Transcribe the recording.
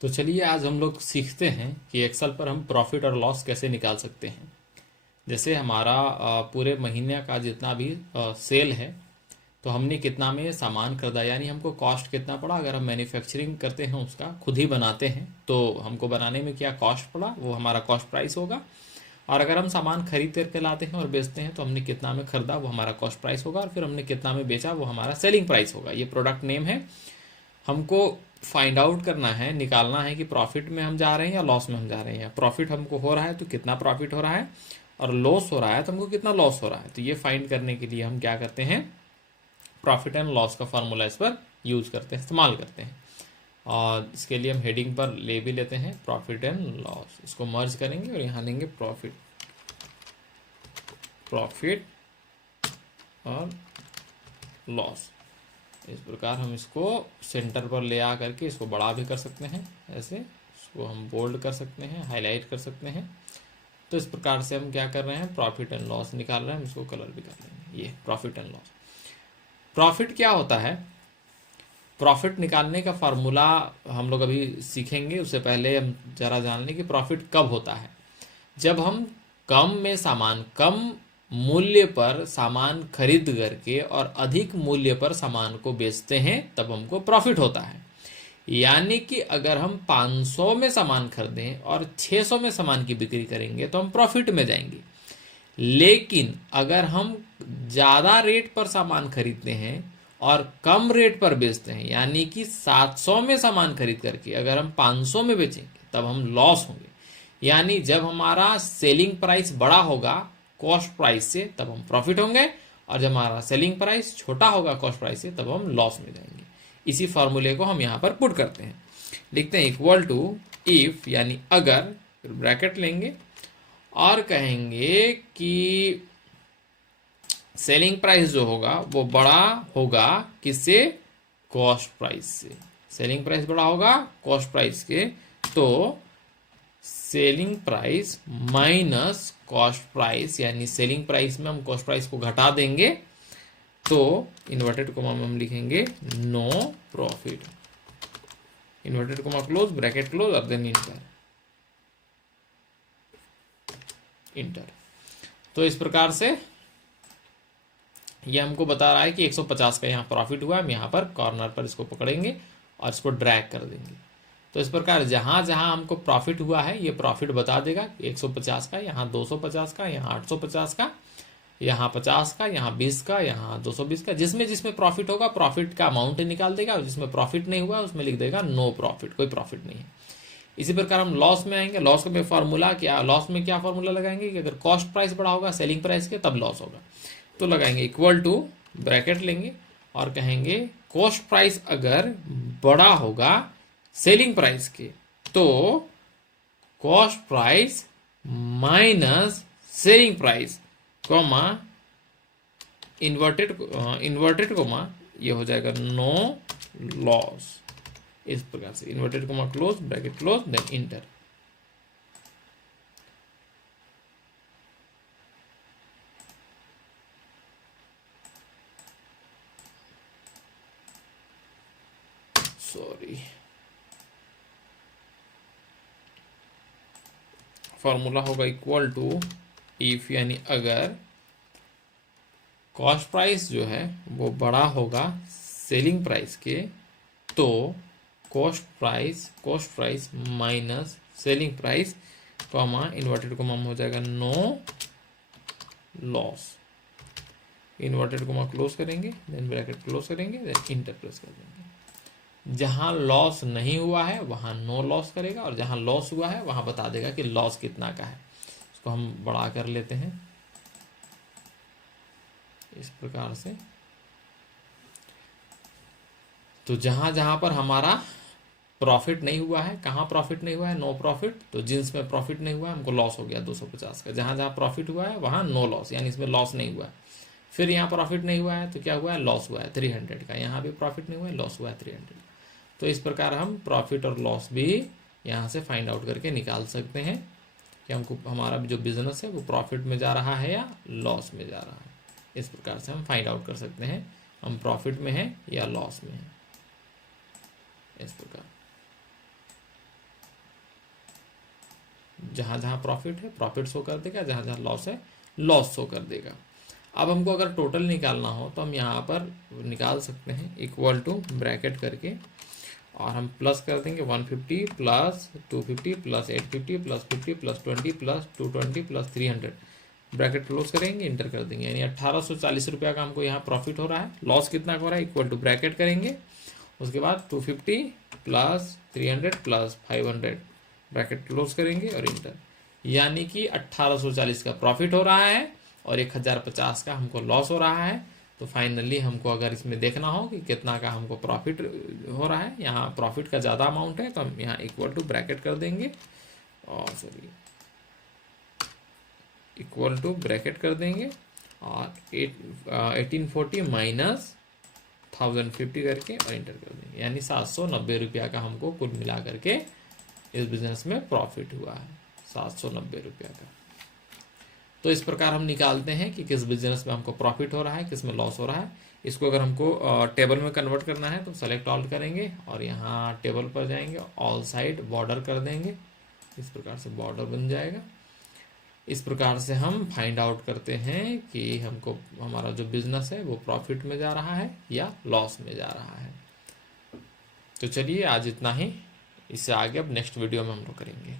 तो चलिए आज हम लोग सीखते हैं कि एक्सेल पर हम प्रॉफिट और लॉस कैसे निकाल सकते हैं। जैसे हमारा पूरे महीने का जितना भी सेल है, तो हमने कितना में सामान खरीदा, यानी हमको कॉस्ट कितना पड़ा। अगर हम मैन्युफैक्चरिंग करते हैं, उसका खुद ही बनाते हैं, तो हमको बनाने में क्या कॉस्ट पड़ा, वो हमारा कॉस्ट प्राइस होगा। और अगर हम सामान खरीद करके लाते हैं और बेचते हैं, तो हमने कितना में खरीदा वो हमारा कॉस्ट प्राइस होगा, और फिर हमने कितना में बेचा वो हमारा सेलिंग प्राइस होगा। ये प्रोडक्ट नेम है। हमको फाइंड आउट करना है, निकालना है कि प्रॉफिट में हम जा रहे हैं या लॉस में हम जा रहे हैं। प्रॉफिट हमको हो रहा है तो कितना प्रॉफिट हो रहा है, और लॉस हो रहा है तो हमको कितना लॉस हो रहा है। तो ये फाइंड करने के लिए हम क्या करते हैं, प्रॉफिट एंड लॉस का फार्मूला इस पर यूज करते हैं, इस्तेमाल करते हैं। और इसके लिए हम हेडिंग पर ले भी लेते हैं प्रॉफिट एंड लॉस, इसको मर्ज करेंगे और यहाँ लेंगे प्रॉफिट, प्रॉफिट और लॉस। इस प्रकार हम इसको सेंटर पर ले आ करके इसको बड़ा भी कर सकते हैं, ऐसे इसको हम बोल्ड कर सकते हैं, हाईलाइट कर सकते हैं। तो इस प्रकार से हम क्या कर रहे हैं, प्रॉफिट एंड लॉस निकाल रहे हैं। हम इसको कलर भी कर लेंगे, ये प्रॉफिट एंड लॉस। प्रॉफिट क्या होता है, प्रॉफिट निकालने का फार्मूला हम लोग अभी सीखेंगे। उससे पहले हम जरा जान लें कि प्रॉफिट कब होता है। जब हम कम में सामान, कम मूल्य पर सामान खरीद करके और अधिक मूल्य पर सामान को बेचते हैं, तब हमको प्रॉफिट होता है। यानी कि अगर हम 500 में सामान खरीदें और 600 में सामान की बिक्री करेंगे तो हम प्रॉफिट में जाएंगे। लेकिन अगर हम ज़्यादा रेट पर सामान खरीदते हैं और कम रेट पर बेचते हैं, यानी कि 700 में सामान खरीद करके अगर हम 500 में बेचेंगे, तब हम लॉस होंगे। यानी जब हमारा सेलिंग प्राइस बड़ा होगा कॉस्ट प्राइस से, तब हम प्रॉफिट होंगे, और जब हमारा सेलिंग प्राइस छोटा होगा कॉस्ट प्राइस से, तब हम लॉस में जाएंगे। इसी फॉर्मूले को हम यहाँ पर पुट करते हैं, लिखते हैं इक्वल टू इफ, यानी अगर, फिर ब्रैकेट लेंगे और कहेंगे कि सेलिंग प्राइस जो होगा वो बड़ा होगा किससे, कॉस्ट प्राइस से। सेलिंग प्राइस बड़ा होगा कॉस्ट प्राइस के, तो selling price minus cost price, यानी सेलिंग प्राइस में हम कॉस्ट प्राइस को घटा देंगे, तो इन्वर्टेड कोमा में हम लिखेंगे no profit, inverted comma close, bracket close, और देन इंटर, इंटर। तो इस प्रकार से ये हमको बता रहा है कि 150 का यहाँ प्रॉफिट हुआ। हम यहाँ पर कॉर्नर पर इसको पकड़ेंगे और इसको ड्रैग कर देंगे। तो इस प्रकार जहाँ जहाँ हमको प्रॉफिट हुआ है, ये प्रॉफिट बता देगा 150 का, यहाँ 250 का, यहाँ 850 का, यहाँ 50 का, यहाँ 20 का, यहाँ 220 का। जिसमें जिसमें प्रॉफिट होगा प्रॉफिट का अमाउंट निकाल देगा, और जिसमें प्रॉफिट नहीं हुआ उसमें लिख देगा नो प्रॉफिट, कोई प्रॉफिट नहीं है। इसी प्रकार हम लॉस में आएंगे। लॉस में फार्मूला क्या, लॉस में क्या फार्मूला लगाएंगे कि अगर कॉस्ट प्राइस बड़ा होगा सेलिंग प्राइस के, तब लॉस होगा। तो लगाएंगे इक्वल टू, ब्रैकेट लेंगे और कहेंगे कॉस्ट प्राइस अगर बड़ा होगा सेलिंग प्राइस के, तो cost price minus selling price, comma inverted comma, ये हो जाएगा नो लॉस। इस प्रकार से inverted comma close, bracket close, then enter. Sorry, formula होगा इक्वल टू इफ, यानी अगर कॉस्ट प्राइस जो है वो बड़ा होगा सेलिंग प्राइस के, तो cost price minus selling price, comma inverted comma में हो जाएगा no loss. Inverted comma close करेंगे, देन ब्रैकेट क्लोज करेंगे, देन इंटर प्रेस कर देंगे। जहां लॉस नहीं हुआ है वहां नो लॉस करेगा, और जहां लॉस हुआ है वहां बता देगा कि लॉस कितना का है। इसको हम बड़ा कर लेते हैं इस प्रकार से। तो जहां जहां पर हमारा प्रॉफिट नहीं हुआ है, कहाँ प्रॉफिट नहीं हुआ है, नो प्रॉफिट, तो जिन्स में प्रॉफिट नहीं हुआ है हमको लॉस हो गया 250 का। जहां जहां प्रॉफिट हुआ है वहां नो लॉस, यानी इसमें लॉस नहीं हुआ है। फिर यहाँ प्रॉफिट नहीं हुआ है तो क्या हुआ है, लॉस हुआ है 300 का। यहाँ भी प्रॉफिट नहीं हुआ है, लॉस हुआ है 300। तो इस प्रकार हम प्रॉफिट और लॉस भी यहाँ से फाइंड आउट करके निकाल सकते हैं कि हमको हमारा जो बिजनेस है वो प्रॉफिट में जा रहा है या लॉस में जा रहा है। इस प्रकार से हम फाइंड आउट कर सकते हैं हम प्रॉफिट में हैं या लॉस में हैं, इस प्रकार। जहाँ जहाँ प्रॉफिट है प्रॉफिट शो कर देगा, जहाँ जहाँ लॉस है लॉस शो कर देगा। अब हमको अगर टोटल निकालना हो तो हम यहाँ पर निकाल सकते हैं इक्वल टू ब्रैकेट करके, और हम प्लस कर देंगे 150 plus 250 plus 850 plus 50 plus 20 plus 220 plus 300, bracket close करेंगे, इंटर कर देंगे, यानी 1840 रुपया का हमको यहाँ प्रॉफिट हो रहा है। लॉस कितना का हो रहा है, इक्वल टू ब्रैकेट करेंगे, उसके बाद 250 प्लस 300 प्लस 500, ब्रैकेट क्लोज करेंगे और इंटर, यानी कि 1840 का प्रॉफिट हो रहा है और 1050 का हमको लॉस हो रहा है। तो फाइनली हमको अगर इसमें देखना हो कि कितना का हमको प्रॉफिट हो रहा है, यहाँ प्रॉफिट का ज़्यादा अमाउंट है तो हम यहाँ इक्वल टू ब्रैकेट कर देंगे, और सॉरी इक्वल टू ब्रैकेट कर देंगे और 1840 माइनस 1050 करके और इंटर कर देंगे, यानी 790 रुपया का हमको कुल मिला करके इस बिजनेस में प्रॉफिट हुआ है, 790 रुपया का। तो इस प्रकार हम निकालते हैं कि किस बिजनेस में हमको प्रॉफिट हो रहा है, किस में लॉस हो रहा है। इसको अगर हमको टेबल में कन्वर्ट करना है तो सेलेक्ट ऑल करेंगे और यहाँ टेबल पर जाएंगे, ऑल साइड बॉर्डर कर देंगे, इस प्रकार से बॉर्डर बन जाएगा। इस प्रकार से हम फाइंड आउट करते हैं कि हमको हमारा जो बिजनेस है वो प्रॉफिट में जा रहा है या लॉस में जा रहा है। तो चलिए आज इतना ही, इससे आगे अब नेक्स्ट वीडियो में हम लोग करेंगे।